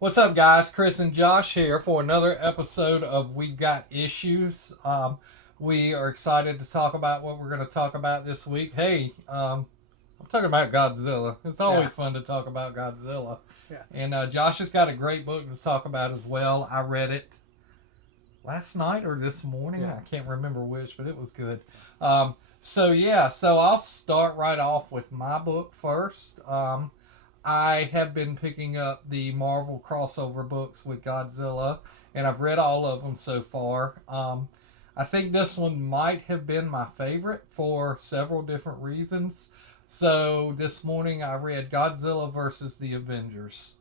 What's up, guys? Chris and Josh here for another episode of We Got Issues. We are excited to talk about what we're going to talk about this week. Hey, I'm talking about Godzilla. It's always fun to talk about Godzilla. Yeah. And Josh has got a great book to talk about as well. I read it last night or this morning. Yeah. I can't remember which, but it was good. So I'll start right off with my book first. I have been picking up the Marvel crossover books with Godzilla, and I've read all of them so far. I think this one might have been my favorite for several different reasons. So this morning I read Godzilla versus the Avengers.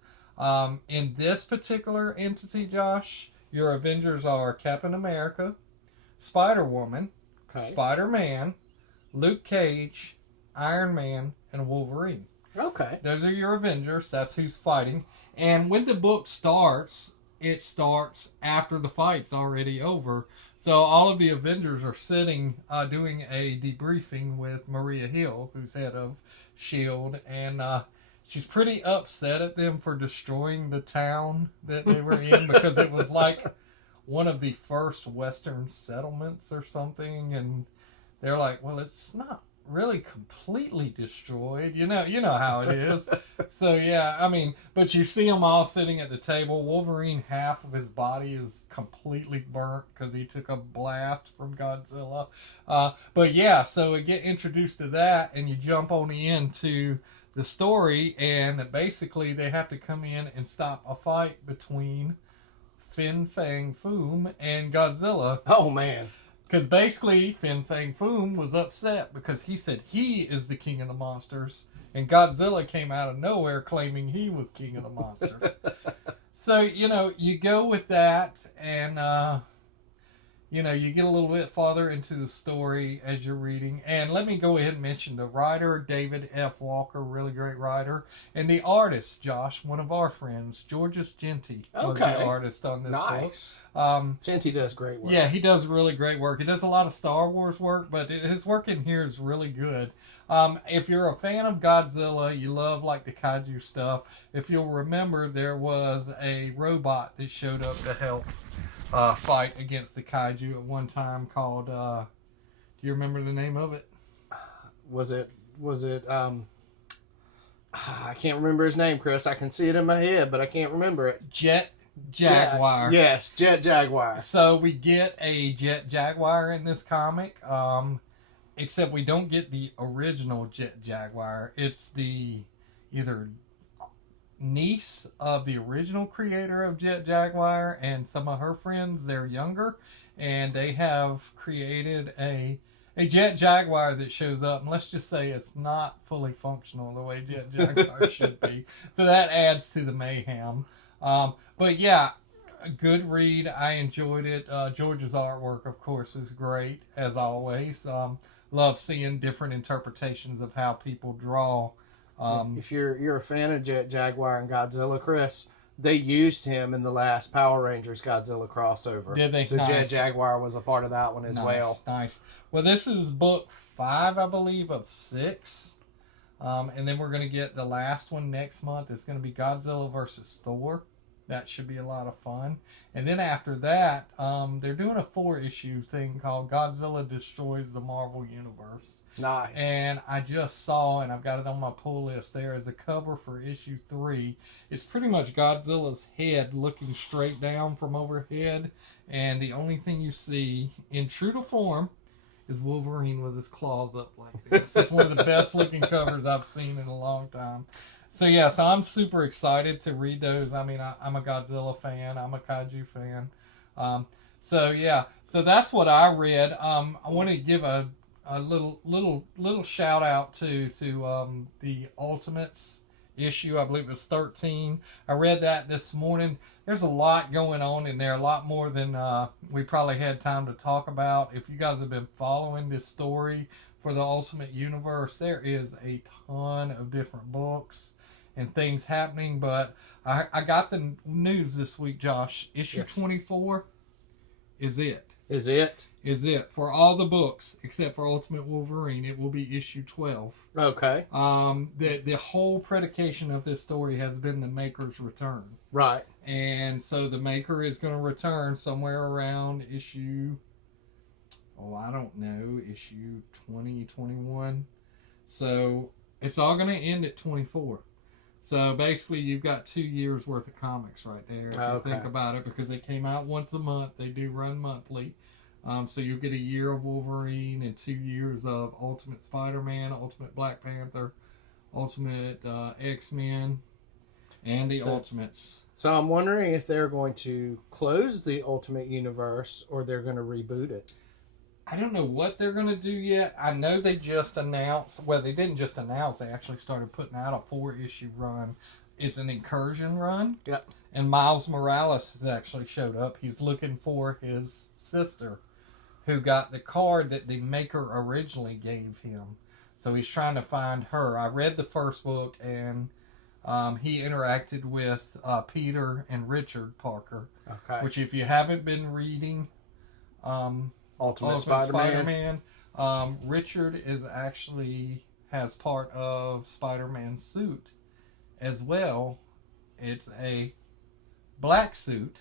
In this particular entity, Josh, your Avengers are Captain America, Spider-Woman, Spider-Man, Luke Cage, Iron Man, and Wolverine. Okay. Those are your Avengers. That's who's fighting. And when the book starts, it starts after the fight's already over. So all of the Avengers are sitting, doing a debriefing with Maria Hill, who's head of S.H.I.E.L.D. And she's pretty upset at them for destroying the town that they were in because it was like one of the first Western settlements or something. And they're like, well, it's not really completely destroyed. You know how it is. So yeah, I mean, but you see them all sitting at the table. Wolverine, half of his body is completely burnt because he took a blast from Godzilla. But yeah, so we get introduced to that, and you jump on into the story, and basically they have to come in and stop a fight between Fin Fang Foom and Godzilla. Oh man. Because basically, Fin Fang Foom was upset because he said he is the king of the monsters, and Godzilla came out of nowhere claiming he was king of the monsters. So, you go with that, and, you get a little bit farther into the story as you're reading. And let me go ahead and mention the writer, David F. Walker, really great writer. And the artist, Josh, one of our friends, Georges Genty, was the artist on this book. Genty does great work. Yeah, he does really great work. He does a lot of Star Wars work, but his work in here is really good. If you're a fan of Godzilla, you love like the kaiju stuff. If you'll remember, there was a robot that showed up to help fight against the kaiju at one time called, do you remember the name of it? Was it I can't remember his name, Chris. I can see it in my head, but I can't remember it. Jet Jaguar. Yes, Jet Jaguar. So we get a Jet Jaguar in this comic, except we don't get the original Jet Jaguar. It's the either niece of the original creator of Jet Jaguar and some of her friends. They're younger, and they have created a Jet Jaguar that shows up, and let's just say it's not fully functional the way Jet Jaguar should be. So that adds to the mayhem. But yeah, a good read. I enjoyed it. George's artwork, of course, is great as always. Love seeing different interpretations of how people draw. If you're a fan of Jet Jaguar and Godzilla, Chris, they used him in the last Power Rangers Godzilla crossover. Did they? So Nice. Jet Jaguar was a part of that one as well. Nice. Well, this is book 5, I believe, of 6. And then we're going to get the last one next month. It's going to be Godzilla versus Thor. That should be a lot of fun. And then after that, they're doing a 4-issue thing called Godzilla Destroys the Marvel Universe. Nice. And I just saw, and I've got it on my pull list there as a cover for issue 3. It's pretty much Godzilla's head looking straight down from overhead. And the only thing you see, in true to form, is Wolverine with his claws up like this. It's one of the best looking covers I've seen in a long time. So yeah, so I'm super excited to read those. I mean, I'm a Godzilla fan. I'm a kaiju fan. So yeah, so that's what I read. I want to give a little shout out to the Ultimates issue. I believe it was 13. I read that this morning. There's a lot going on in there, a lot more than we probably had time to talk about. If you guys have been following this story for the Ultimate Universe, there is a ton of different books and things happening, but I got the news this week, Josh. Issue 24 is it. Is it? Is it for all the books except for Ultimate Wolverine? It will be issue 12. Okay. The whole predication of this story has been the Maker's return. Right. And so the Maker is going to return somewhere around issue, I don't know, issue 20, 21. So it's all going to end at 24. So basically, you've got 2 years worth of comics right there. If you think about it, because they came out once a month, they do run monthly. So you'll get a year of Wolverine and 2 years of Ultimate Spider-Man, Ultimate Black Panther, Ultimate X-Men, and the Ultimates. So I'm wondering if they're going to close the Ultimate Universe or they're going to reboot it. I don't know what they're going to do yet. I know they just announced, well, they didn't just announce, they actually started putting out a 4-issue run. It's an incursion run. Yep. And Miles Morales has actually showed up. He's looking for his sister, who got the card that the Maker originally gave him. So he's trying to find her. I read the first book, and he interacted with Peter and Richard Parker. Okay. Which, if you haven't been reading Ultimate Spider-Man. Richard is actually has part of Spider-Man's suit as well. It's a black suit.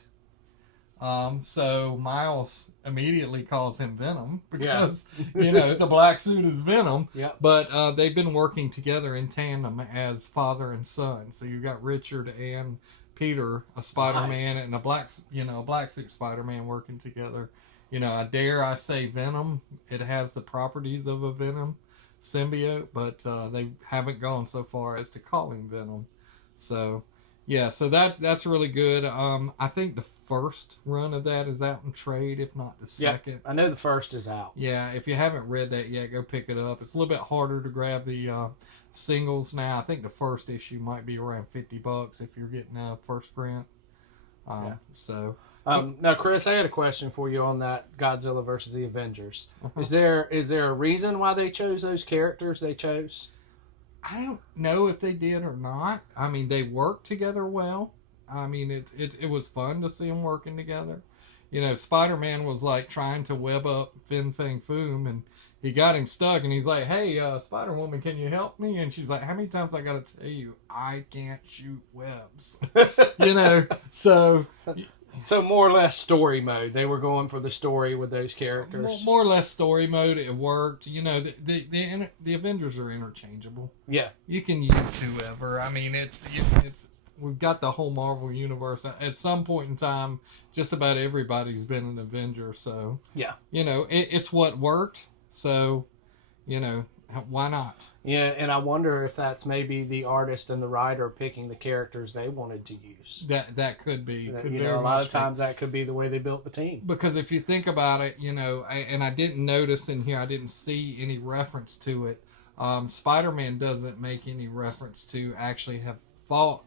So Miles immediately calls him Venom because, the black suit is Venom. Yep. But they've been working together in tandem as father and son. So you've got Richard and Peter, a Spider-Man, and a black suit Spider-Man working together. Dare I say Venom? It has the properties of a Venom symbiote, but they haven't gone so far as to call him Venom. So, yeah, so that's really good. I think the first run of that is out in trade, if not the second. Yep, I know the first is out. Yeah, if you haven't read that yet, go pick it up. It's a little bit harder to grab the singles now. I think the first issue might be around $50 if you're getting a first print. So... now, Chris, I had a question for you on that Godzilla versus the Avengers. Is there a reason why they chose those characters they chose? I don't know if they did or not. I mean, they worked together well. I mean, it was fun to see them working together. Spider-Man was like trying to web up Fin Fang Foom, and he got him stuck, and he's like, "Hey, Spider-Woman, can you help me?" And she's like, "How many times I gotta tell you, I can't shoot webs?" So... So more or less story mode. They were going for the story with those characters. More or less story mode. It worked. The Avengers are interchangeable. Yeah, you can use whoever. I mean, it's we've got the whole Marvel universe. At some point in time, just about everybody's been an Avenger. So yeah, it's what worked. So why not? Yeah, and I wonder if that's maybe the artist and the writer picking the characters they wanted to use. That could be. A lot of times that could be the way they built the team. Because if you think about it, and I didn't notice in here, I didn't see any reference to it. Spider-Man doesn't make any reference to actually have fought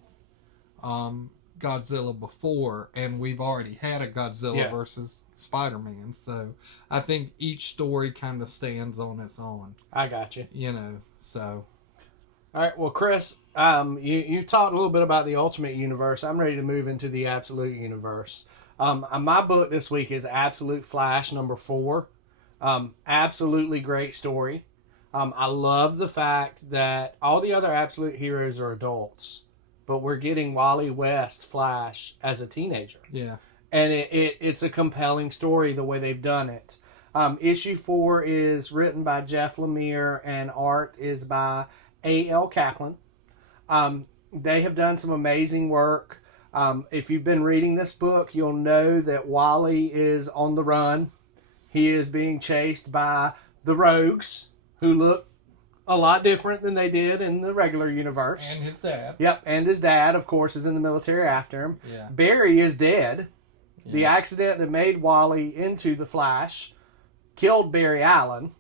Godzilla before, and we've already had a Godzilla versus Spider-Man, so I think each story kind of stands on its own. I got you. So. All right, well, Chris, you talked a little bit about the Ultimate Universe. I'm ready to move into the Absolute Universe. My book this week is Absolute Flash number 4. Absolutely great story. I love the fact that all the other Absolute heroes are adults, but we're getting Wally West Flash as a teenager. Yeah. And it's a compelling story the way they've done it. Issue 4 is written by Jeff Lemire and art is by A.L. Kaplan. They have done some amazing work. If you've been reading this book, you'll know that Wally is on the run. He is being chased by the Rogues, who look a lot different than they did in the regular universe. And his dad. Yep, and his dad, of course, is in the military after him. Yeah. Barry is dead. Yeah. The accident that made Wally into the Flash killed Barry Allen.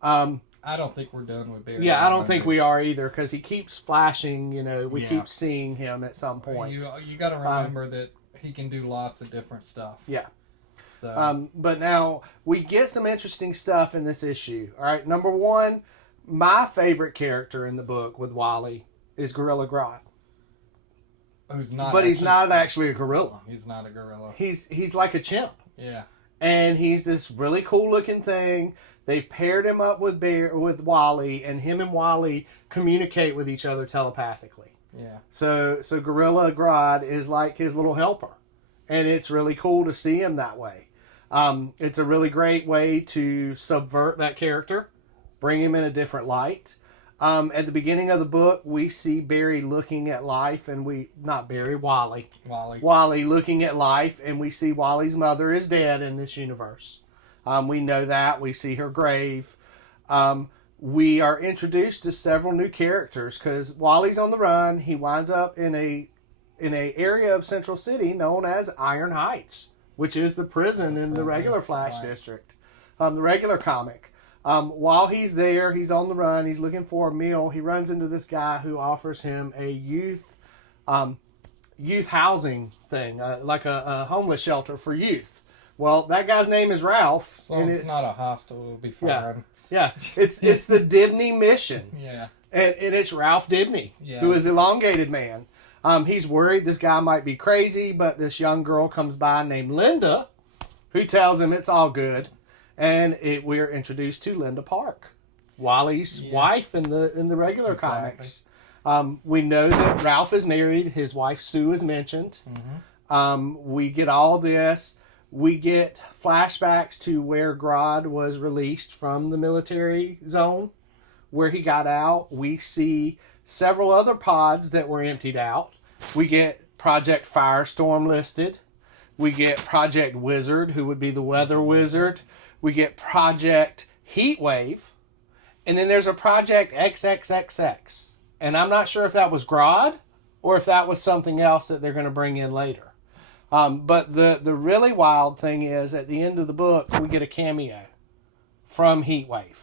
I don't think we're done with Barry. Yeah, I don't think we are either, because he keeps flashing. We Yeah. keep seeing him at some point. You got to remember that he can do lots of different stuff. Yeah. So. But now we get some interesting stuff in this issue. All right, number 1, my favorite character in the book with Wally is Gorilla Grodd. Who's not? But he's not actually a gorilla. He's not a gorilla. He's like a chimp. Yeah. and he's this really cool looking thing. They've paired him up with Wally, and him and Wally communicate with each other telepathically. Yeah. So Gorilla Grodd is like his little helper, and it's really cool to see him that way. It's a really great way to subvert that character, bring him in a different light. At the beginning of the book, we see Barry looking at life, and Wally looking at life, and we see Wally's mother is dead in this universe. We know that. We see her grave. We are introduced to several new characters because Wally's on the run. He winds up in a area of Central City known as Iron Heights, which is the prison in the regular Flash district, the regular comic. While he's there, he's on the run. He's looking for a meal. He runs into this guy who offers him a youth housing thing, like a homeless shelter for youth. Well, that guy's name is Ralph. So it's not a hostel. It'll be fine. Yeah. It's the Dibney mission. Yeah. And it's Ralph Dibney, who is Elongated Man. He's worried this guy might be crazy, but this young girl comes by named Linda, who tells him it's all good. And we're introduced to Linda Park, Wally's wife in the regular comics. We know that Ralph is married. His wife Sue is mentioned. Mm-hmm. We get all this. We get flashbacks to where Grodd was released from the military zone, where he got out. We see several other pods that were emptied out. We get Project Firestorm listed. We get Project Wizard, who would be the weather wizard. We get Project Heatwave. And then there's a Project XXXX. And I'm not sure if that was Grodd or if that was something else that they're going to bring in later. But the really wild thing is, at the end of the book, we get a cameo from Heatwave.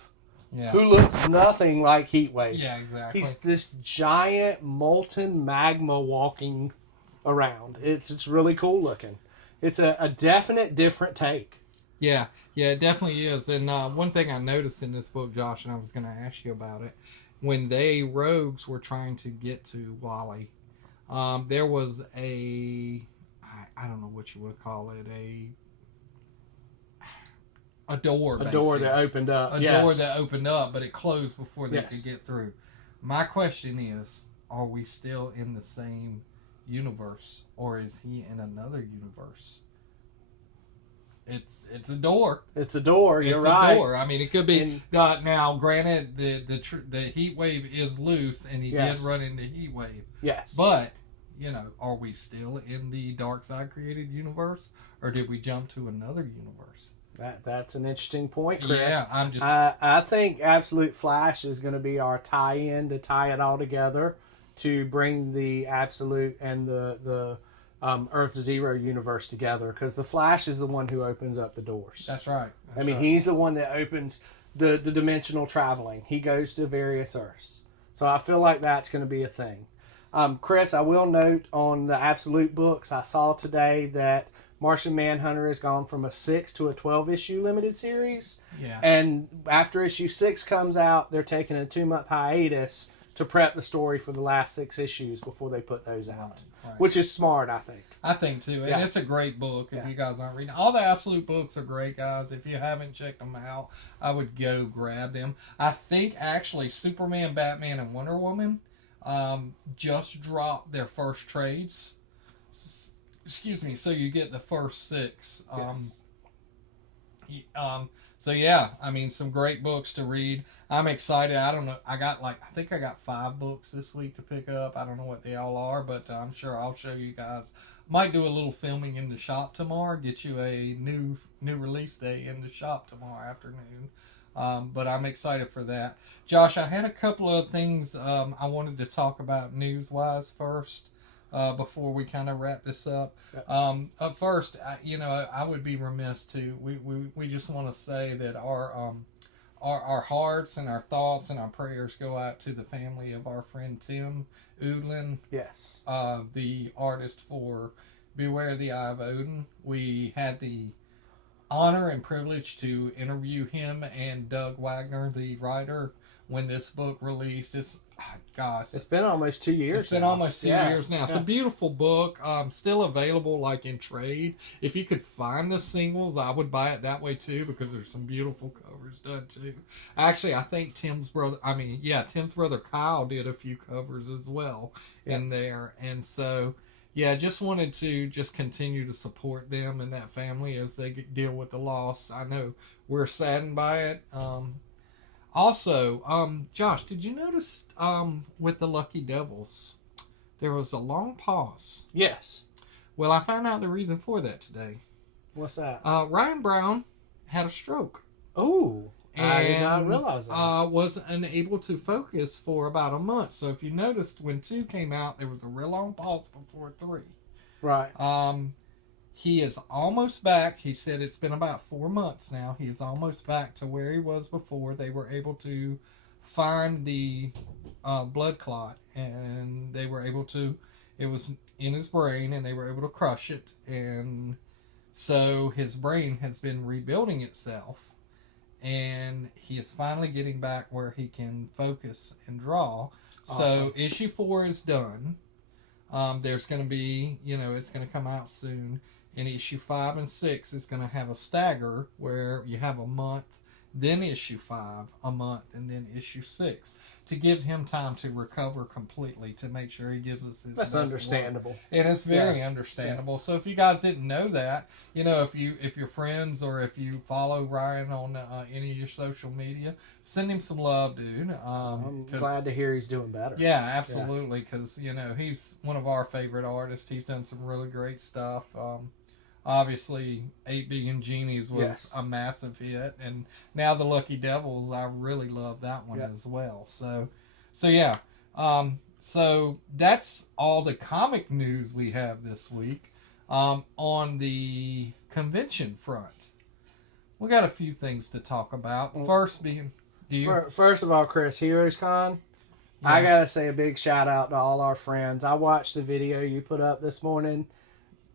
Yeah. Who looks nothing like Heatwave. Yeah, exactly. He's this giant molten magma walking around. It's really cool looking. It's a definite different take. Yeah, it definitely is. And one thing I noticed in this book, Josh, and I was going to ask you about it, when rogues were trying to get to Wally, there was I don't know what you would call it, a door. A door that opened up. Door that opened up, but it closed before they could get through. My question is, are we still in the same universe, or is he in another universe? It's a door. It's a door. You're right. It's a door. I mean, it could be. Now, granted, the heat wave is loose, and he did run into heat wave. Yes. But are we still in the Dark Side created universe, or did we jump to another universe? That's an interesting point, Chris. Yeah, I think Absolute Flash is going to be our tie-in to tie it all together, to bring the Absolute and the Earth Zero universe together, because the Flash is the one who opens up the doors. That's right. He's the one that opens the dimensional traveling. He goes to various Earths. So I feel like that's going to be a thing. Chris, I will note on the Absolute books, I saw today that Martian Manhunter has gone from a 6 to a 12-issue limited series. Yeah. And after issue 6 comes out, they're taking a 2-month hiatus to prep the story for the last 6 issues before they put those out. Right. Which is smart, I think. I think too. And it's a great book if you guys aren't reading. All the Absolute books are great, guys. If you haven't checked them out, I would go grab them. I think actually Superman, Batman, and Wonder Woman just dropped their first trades. Excuse me. So you get the first 6. So yeah, some great books to read. I'm excited. I don't know. I think I got 5 books this week to pick up. I don't know what they all are, but I'm sure I'll show you guys. Might do a little filming in the shop tomorrow. Get you a new release day in the shop tomorrow afternoon. But I'm excited for that. Josh, I had a couple of things I wanted to talk about news-wise first. Before we kind of wrap this up. First, I would be remiss too. We just want to say that our hearts and our thoughts and our prayers go out to the family of our friend Tim Oudlin. Yes. The artist for Beware the Eye of Odin. We had the honor and privilege to interview him and Doug Wagner, the writer, when this book released. gosh, It's been almost 2 years. it's been now. almost 2 years now. It's a beautiful book. Still available, like in trade. If you could find the singles, I would buy it that way too, because there's some beautiful covers done too. Actually, I think Tim's brother Kyle did a few covers as well in there, and so. Yeah, just wanted to just continue to support them and that family as they deal with the loss. I know we're saddened by it. Also, Josh, did you notice with the Lucky Devils, there was a long pause? Yes. Well, I found out the reason for that today. What's that? Ryan Brown had a stroke. Oh, I did not And realize that. was unable to focus for about a month. So if you noticed, when 2 came out, there was a real long pause before 3. Right. He is almost back. He said it's been about 4 months now. He is almost back to where he was before. They were able to find the blood clot, and they were able to, it was in his brain, and they were able to crush it. And so his brain has been rebuilding itself, and he is finally getting back where he can focus and draw. Awesome. So issue 4 is done. There's going to be, it's going to come out soon. And issue 5 and 6 is going to have a stagger where you have a month, then issue 5, a month, and then issue 6 to give him time to recover completely, to make sure he gives us his That's best understandable. work. And it's very understandable. Yeah. So if you guys didn't know that, if you're friends or if you follow Ryan on any of your social media, send him some love, dude. I'm glad to hear he's doing better. Yeah, absolutely, because he's one of our favorite artists. He's done some really great stuff. Obviously, 8 Billion Genies was a massive hit, and now the Lucky Devils, I really love that one as well. So yeah. So that's all the comic news we have this week. On the convention front, we got a few things to talk about. First being, first of all, Chris, Heroes Con. Yeah. I gotta say a big shout out to all our friends. I watched the video you put up this morning.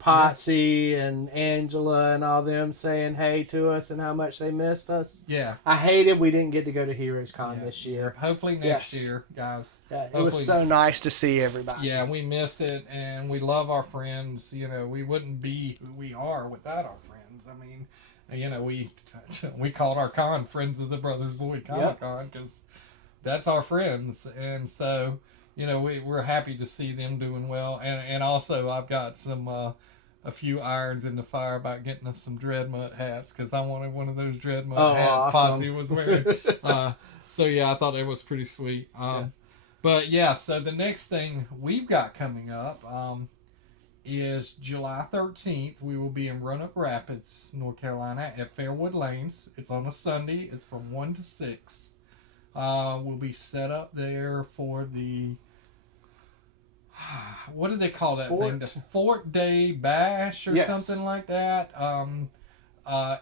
Potsy and Angela and all them saying hey to us and how much they missed us. Yeah. I hated we didn't get to go to Heroes Con this year. Hopefully next year, guys. Yeah, it was so nice to see everybody. Yeah, we missed it, and we love our friends. We wouldn't be who we are without our friends. I mean, we called our con Friends of the Brothers Lloyd Comic Con because that's our friends. And so, we're happy to see them doing well. And also, I've got a few irons in the fire about getting us some Dreadmut hats, because I wanted one of those Dreadmut hats Potsy was wearing. So yeah, I thought it was pretty sweet. But yeah, so the next thing we've got coming up is July 13th. We will be in Roanoke Rapids, North Carolina at Fairwood Lanes. It's on a Sunday. It's from 1 to 6. We'll be set up there for the... what do they call that thing? The Fort Day Bash or something like that.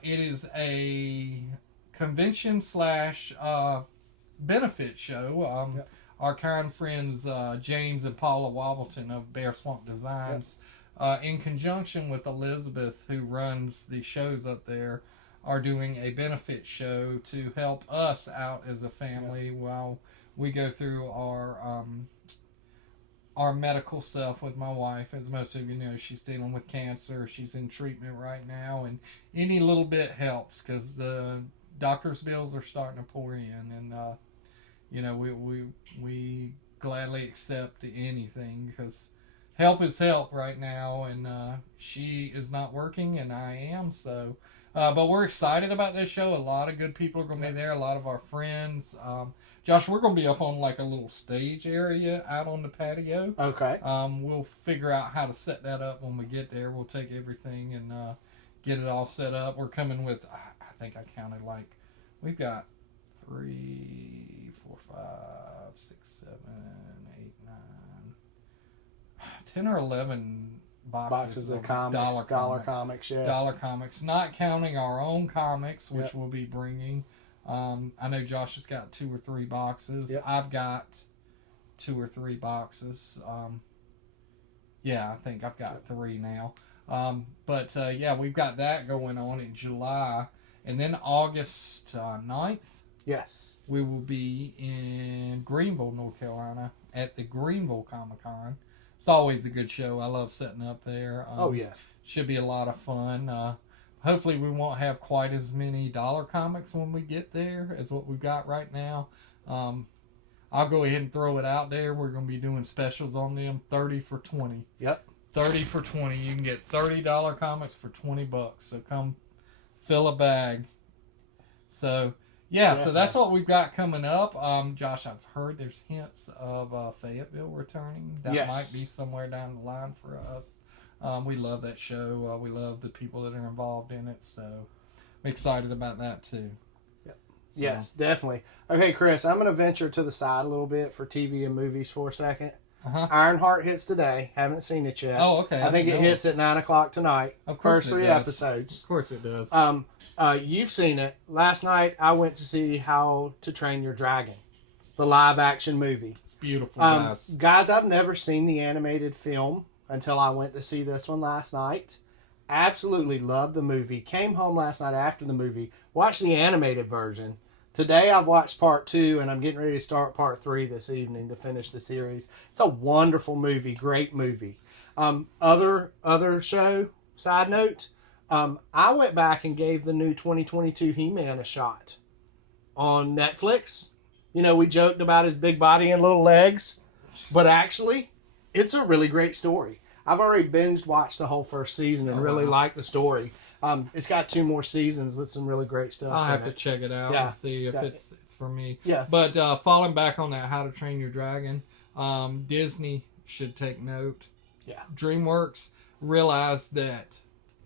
It is a convention / benefit show. Our kind friends James and Paula Wobbleton of Bear Swamp Designs, in conjunction with Elizabeth, who runs the shows up there, are doing a benefit show to help us out as a family while we go through our medical stuff with my wife. As most of you know, she's dealing with cancer. She's in treatment right now, and any little bit helps, because the doctor's bills are starting to pour in, and we gladly accept anything, because help is help right now, and she is not working and I am, so but we're excited about this show. A lot of good people are going to be there, a lot of our friends. Josh, we're going to be up on like a little stage area out on the patio. Okay. We'll figure out how to set that up when we get there. We'll take everything and get it all set up. We're coming with, I think I counted, like, we've got 3, 4, 5, 6, 7, 8, 9, 10 or 11 boxes of comics, dollar comics, dollar comics, not counting our own comics, which we'll be bringing. I know Josh has got 2 or 3 boxes. I've got 2 or 3 boxes. I think I've got 3 now. But we've got that going on in July. And then August 9th, Yes. We will be in Greenville, North Carolina at the Greenville Comic Con. It's always a good show. I love setting up there. Oh, yeah. Should be a lot of fun. Hopefully we won't have quite as many dollar comics when we get there as what we've got right now. I'll go ahead and throw it out there. We're going to be doing specials on them, 30 for 20. Yep. 30 for 20. You can get $30 comics for $20. So come fill a bag. So, yeah, so that's what we've got coming up. Josh, I've heard there's hints of Fayetteville returning. That might be somewhere down the line for us. We love that show. We love the people that are involved in it. So I'm excited about that too. Yep. So. Yes, definitely. Okay, Chris, I'm going to venture to the side a little bit for TV and movies for a second. Ironheart hits today. Haven't seen it yet. Oh, okay. I think it hits at 9 o'clock tonight. Of course, first 3 episodes. Of course, it does. You've seen it. Last night, I went to see How to Train Your Dragon, the live-action movie. It's beautiful, guys. Guys, I've never seen the animated film until I went to see this one last night. Absolutely loved the movie. Came home last night after the movie. Watched the animated version. Today I've watched part 2 and I'm getting ready to start part 3 this evening to finish the series. It's a wonderful movie. Great movie. Other show, side note, I went back and gave the new 2022 He-Man a shot on Netflix. You know, we joked about his big body and little legs, but actually, it's a really great story. I've already binge watched the whole first season and really like the story. It's got 2 more seasons with some really great stuff. I'll have to check it out and see if it's for me. Yeah. But falling back on that How to Train Your Dragon, Disney should take note. Yeah. DreamWorks realized that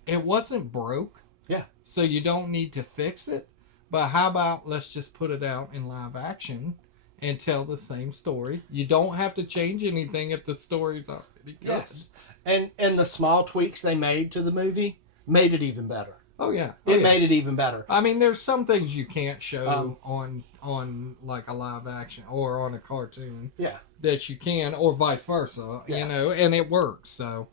it wasn't broke. Yeah. So you don't need to fix it. But how about let's just put it out in live action and tell the same story. You don't have to change anything if the story's already good. Yes. And the small tweaks they made to the movie made it even better. Oh yeah. It made it even better. I mean, there's some things you can't show on like a live action or on a cartoon. Yeah. That you can, or vice versa. Yeah. You know, and it works. So.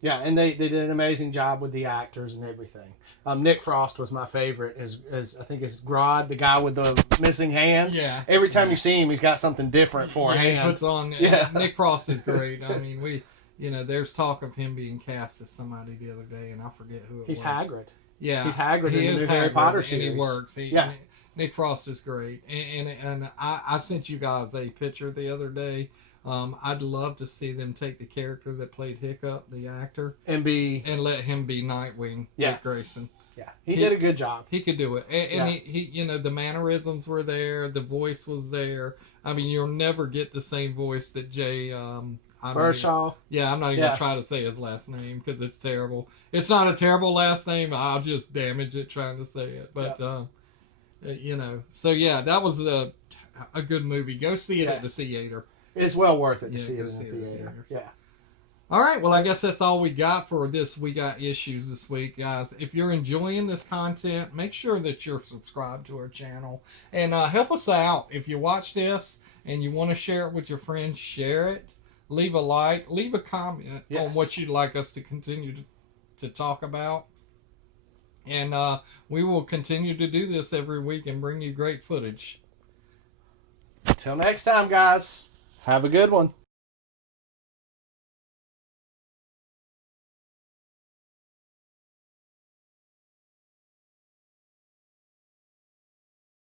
Yeah, and they did an amazing job with the actors and everything. Nick Frost was my favorite. As I think is Grodd, the guy with the missing hand. Yeah. Every time you see him, he's got something different for a hand. He puts on. Yeah. Nick Frost is great. I mean, there's talk of him being cast as somebody the other day, and I forget who it was. He's Hagrid. Yeah. He's Hagrid he in the is new Harry Hagrid, Potter and series. he works. Nick Frost is great, and I sent you guys a picture the other day. I'd love to see them take the character that played Hiccup, the actor, and let him be Nightwing. Dick Grayson. Yeah, he did a good job. He could do it, and he the mannerisms were there, the voice was there. I mean, you'll never get the same voice that Jay. Baruchel. I'm not even gonna try to say his last name because it's terrible. It's not a terrible last name. I'll just damage it trying to say it, but so yeah, that was a good movie. Go see it at the theater. It's well worth it to see it in the theater. Yeah. All right. Well, I guess that's all we got for this. We got issues this week, guys. If you're enjoying this content, make sure that you're subscribed to our channel and help us out. If you watch this and you want to share it with your friends, share it. Leave a like. Leave a comment on what you'd like us to continue to talk about. And we will continue to do this every week and bring you great footage. Until next time, guys. Have a good one.